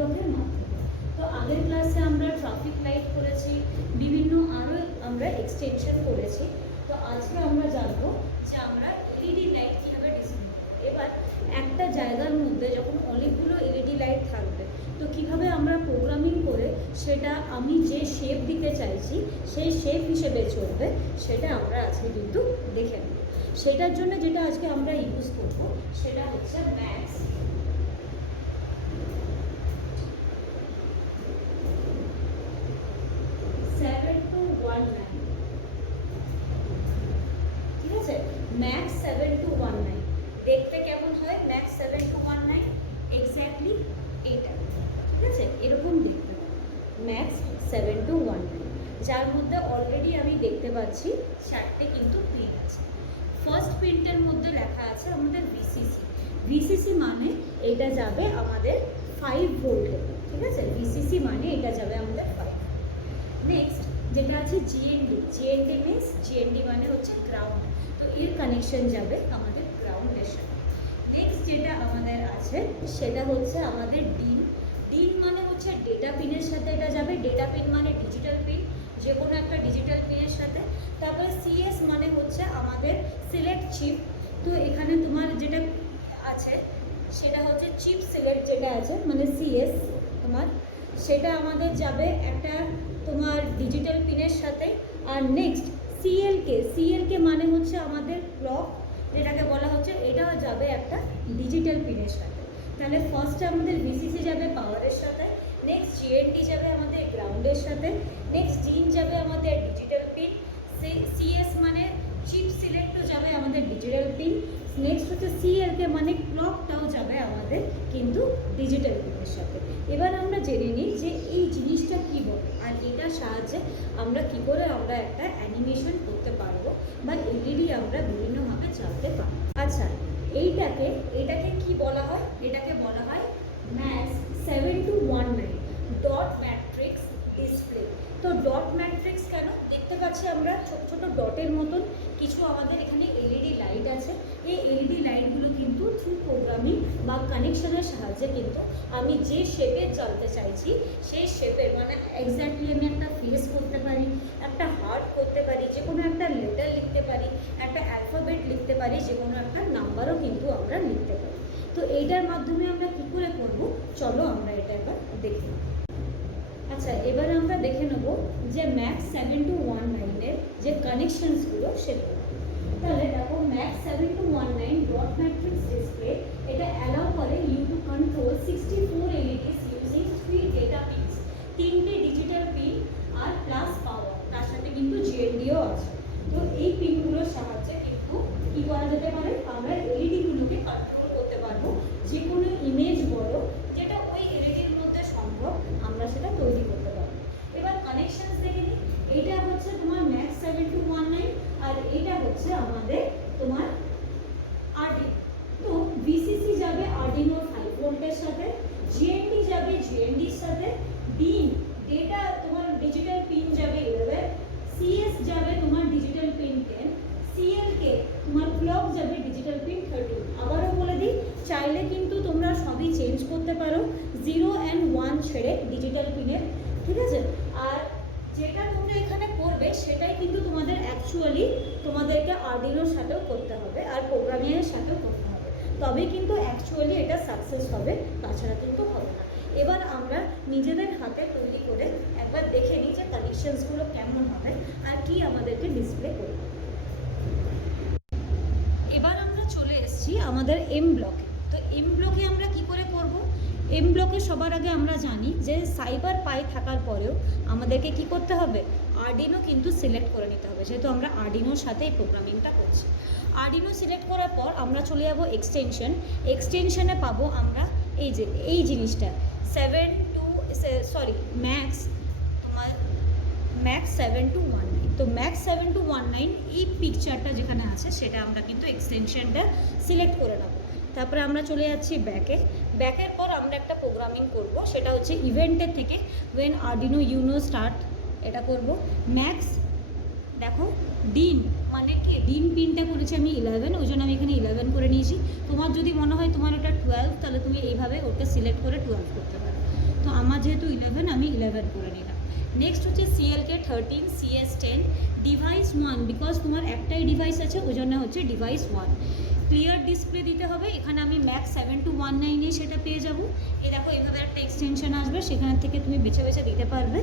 ব্লকের মাধ্যমে। তো আগের ক্লাসে আমরা ট্রাফিক লাইট করেছি, বিভিন্ন আরও আমরা এক্সটেনশন করেছি। তো আজকে আমরা জানবো যে আমরা এলইডি লাইট কীভাবে ডিসপ্লে করব। এবার একটা জায়গার মধ্যে যখন অনেকগুলো এলইডি লাইট থাকবে, তো কিভাবে আমরা প্রোগ্রামিং করে সেটা আমি যে শেপ দিতে চাইছি সেই শেপ হিসেবে চলবে, সেটা আমরা আজকে কিন্তু দেখে নেব। সেটার জন্য যেটা আজকে আমরা ইউজ করব সেটা হচ্ছে ম্যাক্স 7219। ঠিক আছে, ম্যাক্স 7219 দেখতে কেমন হয়? ম্যাক্স 7219 এক্স্যাক্টলি এটা, ঠিক আছে, এরকম দেখতে হয় ম্যাক্স 7219, যার মধ্যে অলরেডি আমি দেখতে পাচ্ছি 4টে কিন্তু পিন আছে। ফার্স্ট পিনটার মধ্যে লেখা আছে আমাদের ভিসিসি। ভিসিসি মানে এটা যাবে আমাদের 5 ভোল্টে, ঠিক আছে, ভিসিসি মানে এটা যাবে আমাদের 5। নেক্সট যেটা আছে জিএনডি। জিএনডি মিনস জিএনডি মানে হচ্ছে গ্রাউন্ড, তো এর কানেকশন যাবে আমাদের গ্রাউন্ডের সাথে। নেক্সট যেটা আমাদের আছে সেটা হচ্ছে আমাদের ডিন। ডিন মানে হচ্ছে ডেটা পিনের সাথে এটা যাবে। ডেটা পিন মানে ডিজিটাল পিন, যে কোনো একটা ডিজিটাল পিনের সাথে। তারপরে সিএস মানে হচ্ছে আমাদের সিলেক্ট চিপ। তো এখানে তোমার যেটা আছে সেটা হচ্ছে চিপ সিলেক্ট, যেটা আছে মানে সিএস তোমার, সেটা আমাদের যাবে একটা তোমার ডিজিটাল পিনের সাথে। আর নেক্সট সিএলকে। সিএলকে মানে হচ্ছে আমাদের ক্লক, যেটাকে বলা হচ্ছে, এটাও যাবে একটা ডিজিটাল পিনের সাথে। তাহলে ফার্স্টে আমাদের ভিসিসি যাবে পাওয়ারের সাথে, নেক্সট জিএনডি যাবে আমাদের গ্রাউন্ডের সাথে, নেক্সট ডিন যাবে আমাদের ডিজিটাল পিন, সিএস মানে চিপ সিলেক্টও যাবে আমাদের ডিজিটাল পিন, নেক্সট হচ্ছে সিএলকে মানে ক্লকটাও যাবে আমাদের কিন্তু ডিজিটাল পিনের সাথে। এবার আমরা জেনে নিই যে এই জিনিসটা কী বলে, আর এটার সাহায্যে আমরা কী করে আমরা একটা অ্যানিমেশন করতে পারবো বা এলইডি আমরা বিভিন্নভাবে চালাতে পারবো। আচ্ছা, এটাকে কি বলা হয়? এটাকে বলা হয় ম্যাক্স 7219 ডট ম্যাট্রিক্স ডিসপ্লে। তো ডট ম্যাট্রিক্স কেন? দেখতে পাচ্ছি আমরা ছোট ছোট ডটের মতন কিছু আমাদের এখানে এলইডি লাইট আছে। এই এলইডি লাইটগুলো কিন্তু থ্রু প্রোগ্রামিং বা কানেকশনের সাহায্যে কিন্তু আমি যে শেপে জ্বালতে চাইছি সেই শেপের মানে এক্স্যাক্টলি আমি একটা ফেস করতে পারি, একটা হার্ট করতে পারি, যে কোনো একটা লেটার লিখতে পারি, একটা অ্যালফাবেট লিখতে পারি, যে কোনো একটা নাম্বারও কিন্তু আমরা লিখতে পারি। তো এইটার মাধ্যমে আমরা কী করে করবো, চলো আমরা এটা এবার দেখি। আচ্ছা, এবার আমরা দেখে নেব যে ম্যাক্স 7219-এর যে কানেকশনসগুলো সেগুলো। তাহলে দেখো, ম্যাক্স 7219 ডট ম্যাট্রিক্স ডিসপ্লে এটা অ্যালাউ করে you to control 64 LEDs using 3 data pins, 3টে ডিজিটাল পিন আর প্লাস পাওয়ার, তার সাথে কিন্তু জিএনডিও আছে। তো এই পিনগুলোর সাহায্যে কিন্তু কী করা যেতে পারে, আমরা এলইডিগুলোকে কন্ট্রোল করতে পারবো। যে কোনো ইমেজ বলো যেটা ওই এলইডির মধ্যে সম্ভব, আমরা সেটা তৈরি করতে পারবো। এবার কানেকশনস দেখে নিই। এইটা হচ্ছে তোমার ম্যাক্স 7219 আর এটা হচ্ছে আমাদের তোমার আরডিনো। তো ভিসিসি যাবে আরডিনো 5 ভোল্টের সাথে, জিএনডি যাবে জিএনডির সাথে, ডিন ডেটা তোমার ডিজিটাল পিন যাবে 11, সিএস যাবে তোমার ডিজিটাল পিন 10, সিএলকে তোমার ক্লক যাবে ডিজিটাল পিন 13। আবারও বলে দিই, চাইলে কিন্তু তোমরা সবই চেঞ্জ করতে পারো 0 and 1 ছেড়ে ডিজিটাল পিনের, ঠিক আছে। আর যেটা তোমরা এখানে করবে সেটাই কিন্তু তোমাদের অ্যাকচুয়ালি তোমাদেরকে আরডিনোর সাথেও করতে হবে আর প্রোগ্রামিংয়ের সাথেও করতে হবে, তবে কিন্তু অ্যাকচুয়ালি এটা সাকসেস হবে, তাছাড়া কিন্তু হবে না। এবার আমরা নিজেদের হাতে তৈরি করে একবার দেখে নিই যে কানেকশনসগুলো কেমন হবে আর কি আমাদেরকে ডিসপ্লে করবে। এবার আমরা চলে এসেছি আমাদের এম ব্লকে। তো এম ব্লকে আমরা কি করে করব? এম ব্লকে সবার আগে আমরা জানি যে সাইবার পাই থাকার পরেও আমাদেরকে কি করতে হবে, আরডিনো কিন্তু সিলেক্ট করে নিতে হবে, যেহেতু আমরা আরডিনোর সাথে এই প্রোগ্রামিংটা করছি। আরডিনো সিলেক্ট করার পর আমরা চলে যাব এক্সটেনশন। এক্সটেনশনে পাবো আমরা এই যে এই জিনিসটা ম্যাক্স তোমার ম্যাক্স 7219। তো ম্যাক্স 7219 এই পিকচারটা যেখানে আছে সেটা আমরা কিন্তু এক্সটেনশনটা সিলেক্ট করে নেব। তারপরে আমরা চলে যাচ্ছি ব্যাকের পর আমরা একটা প্রোগ্রামিং করব, সেটা হচ্ছে ইভেন্টের থেকে ওয়েন আরডিনো ইউনো স্টার্ট, এটা করব। ম্যাক্স দেখো ডিন মানে কি, ডিন পিনটা করেছি আমি 11, ওই জন্য আমি এখানে 11 করে নিয়েছি। তোমার যদি মনে হয় তোমার ওটা 12, তাহলে তুমি এইভাবে ওটা সিলেক্ট করে 12 করতে পারো। তো আমার যেহেতু 11 আমি 11 করে নিলাম। নেক্সট হচ্ছে সিএলকে 13, সিএস 10, ডিভাইস 1 বিকজ তোমার একটাই ডিভাইস আছে ওই জন্য হচ্ছে ডিভাইস 1। ক্লিয়ার ডিসপ্লে দিতে হবে, এখানে আমি ম্যাক্স 7219 সেটা পেয়ে যাবো। এই দেখো এইভাবে একটা এক্সটেনশন আসবে, সেখান থেকে তুমি বেছে বেছে দিতে পারবে।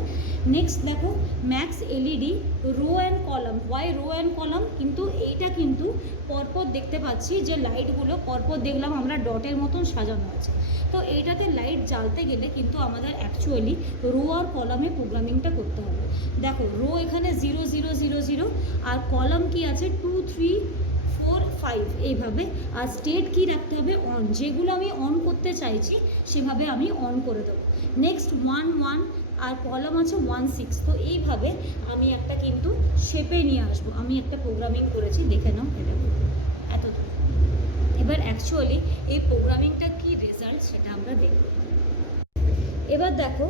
নেক্সট দেখো max LED row and column. Why row and column? কিন্তু এইটা কিন্তু পরপর দেখতে পাচ্ছি যে লাইটগুলো পরপর দেখলাম আমরা ডটের মতন সাজানো আছে। তো এইটাতে লাইট জ্বালতে গেলে কিন্তু আমাদের অ্যাকচুয়ালি রো আর কলামে প্রোগ্রামিংটা করতে হবে। দেখো রো এখানে 0 0 0 0 আর কলাম কি আছে 2 3 4 5 এইভাবে। আর স্টেট কি রাখতে হবে অন, যেগুলো আমি অন করতে চাইছি সেভাবে আমি অন করে দেবো। নেক্সট 1 1 আর কলাম আছে 1 6। তো এইভাবে আমি একটা কিন্তু শেপে নিয়ে আসবো। আমি একটা প্রোগ্রামিং করেছি, দেখে নাও এটা এতটুকু। এবার অ্যাকচুয়ালি এই প্রোগ্রামিংটা কি রেজাল্ট সেটা আমরা দেখব। এবার দেখো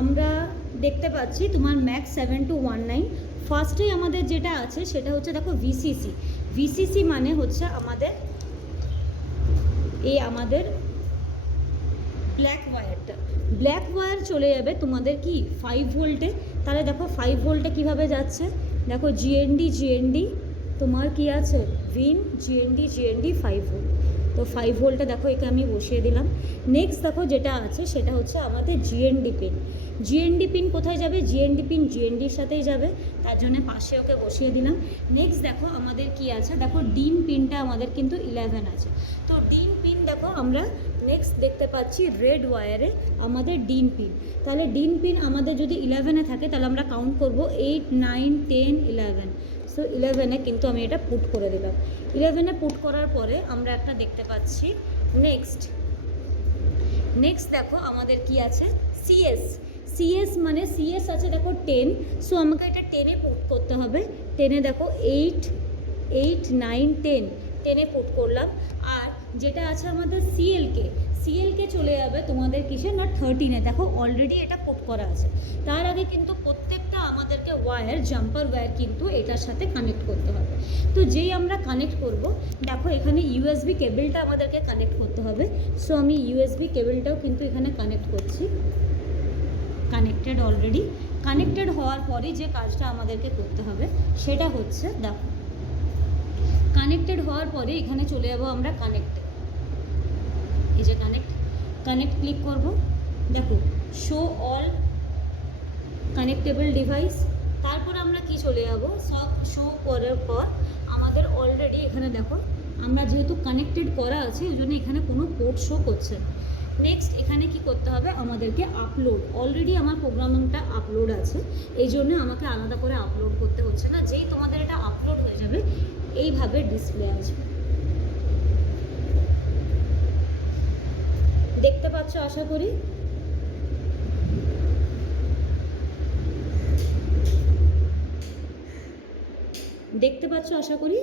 আমরা দেখতে পাচ্ছি তোমার ম্যাক্স 7219 ফার্স্টেই আমাদের যেটা আছে সেটা হচ্ছে দেখো ভিসিসি। ভিসিসি মানে হচ্ছে আমাদের আমাদের ব্ল্যাক ওয়্যারটা। ব্ল্যাক ওয়্যার চলে যাবে তোমাদের কি 5 ভোল্টে। তাহলে দেখো 5 ভোল্টে কীভাবে যাচ্ছে, দেখো জিএনডি তোমার কি আছে ভিন জিএনডি 5 ভোল্ট। তো 5 ভোল্টে দেখো একে আমি বসিয়ে দিলাম। নেক্সট দেখো যেটা আছে সেটা হচ্ছে আমাদের জিএনডি পিন। জিএনডি পিন কোথায় যাবে? জিএনডি পিন জিএনডির সাথেই যাবে, তার জন্য পাশে ওকে বসিয়ে দিলাম। নেক্সট দেখো আমাদের কি আছে, দেখো ডিন পিনটা আমাদের কিন্তু 11 আছে। তো ডিন পিন দেখো আমরা নেক্সট দেখতে পাচ্ছি রেড ওয়্যারে আমাদের ডিন পিন। তাহলে ডিন পিন আমাদের যদি 11-এ থাকে তাহলে আমরা কাউন্ট করব 8 9 10 11। সো 11-এ কিন্তু আমি এটা পুট করে দিলাম। 11-এ পুট করার পরে আমরা একটা দেখতে পাচ্ছি নেক্সট দেখো আমাদের কি আছে সিএস মানে সিএস আছে দেখো 10। সো আমাকে এটা 10-এ পুট করতে হবে। 10-এ দেখো 8 8 9 10 10-এ পুট করলাম। আর যেটা আছে আমাদের সিএলকে চলে যাবে তোমাদের কিসে না 13-এ। দেখো অলরেডি এটা পুট করা আছে। তার আগে কিন্তু প্রত্যেকটা আমাদেরকে ওয়্যার জাম্পার ওয়্যার কিন্তু এটার সাথে কানেক্ট করতে হবে। তো যেই আমরা কানেক্ট করব দেখো এখানে ইউএসবি কেবলটা আমাদেরকে কানেক্ট করতে হবে। সো আমি ইউএসবি কেবলটাও কিন্তু এখানে কানেক্ট করছি। Connected already. কানেক্টেড হওয়ার পরে যে কাজটা আমাদেরকে করতে হবে সেটা হচ্ছে দেখো কানেক্টেড হওয়ার পরে এখানে চলে যাবো আমরা কানেক্টে। এই যে কানেক্ট ক্লিক করব। দেখো শো অল কানেক্টেবল ডিভাইস। তারপর আমরা কি চলে যাব, সব শো করার পর আমাদের অলরেডি এখানে দেখো আমরা যেহেতু কানেক্টেড করা আছে ওই জন্য এখানে কোনো পোর্ট শো করছে না। নেক্সট এখানে কি করতে হবে আমাদেরকে আপলোড। অলরেডি আমার প্রোগ্রামিংটা আপলোড আছে, এই জন্য আমাকে আলাদা করে আপলোড করতে হচ্ছে না। যেই তোমাদের এটা আপলোড হয়ে যাবে এইভাবে ডিসপ্লে আসবে। দেখতে পাচ্ছ আশা করি। দেখতে পাচ্ছ আশা করি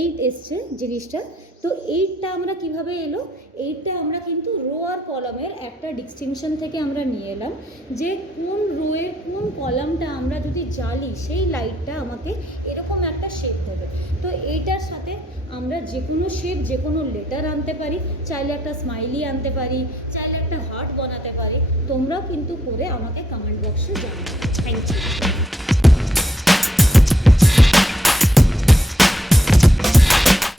8 এসছে জিনিসটা। তো 8টা আমরা কিভাবে এলো, 8টা আমরা কিন্তু রো আর কলামের একটা ডিস্টিংশন থেকে আমরা নিয়ে এলাম যে কোন রোয়ের কোন কলামটা আমরা যদি জ্বালি সেই লাইটটা আমাকে এরকম একটা শেপ দেবে। তো এইটার সাথে আমরা যে কোনো শেপ যে কোনো লেটার আনতে পারি, চাইলে একটা স্মাইলি আনতে পারি, চাইলে একটা হার্ট বানাতে পারি। তোমরাও কিন্তু করে আমাকে কমেন্ট বক্সে জানাও।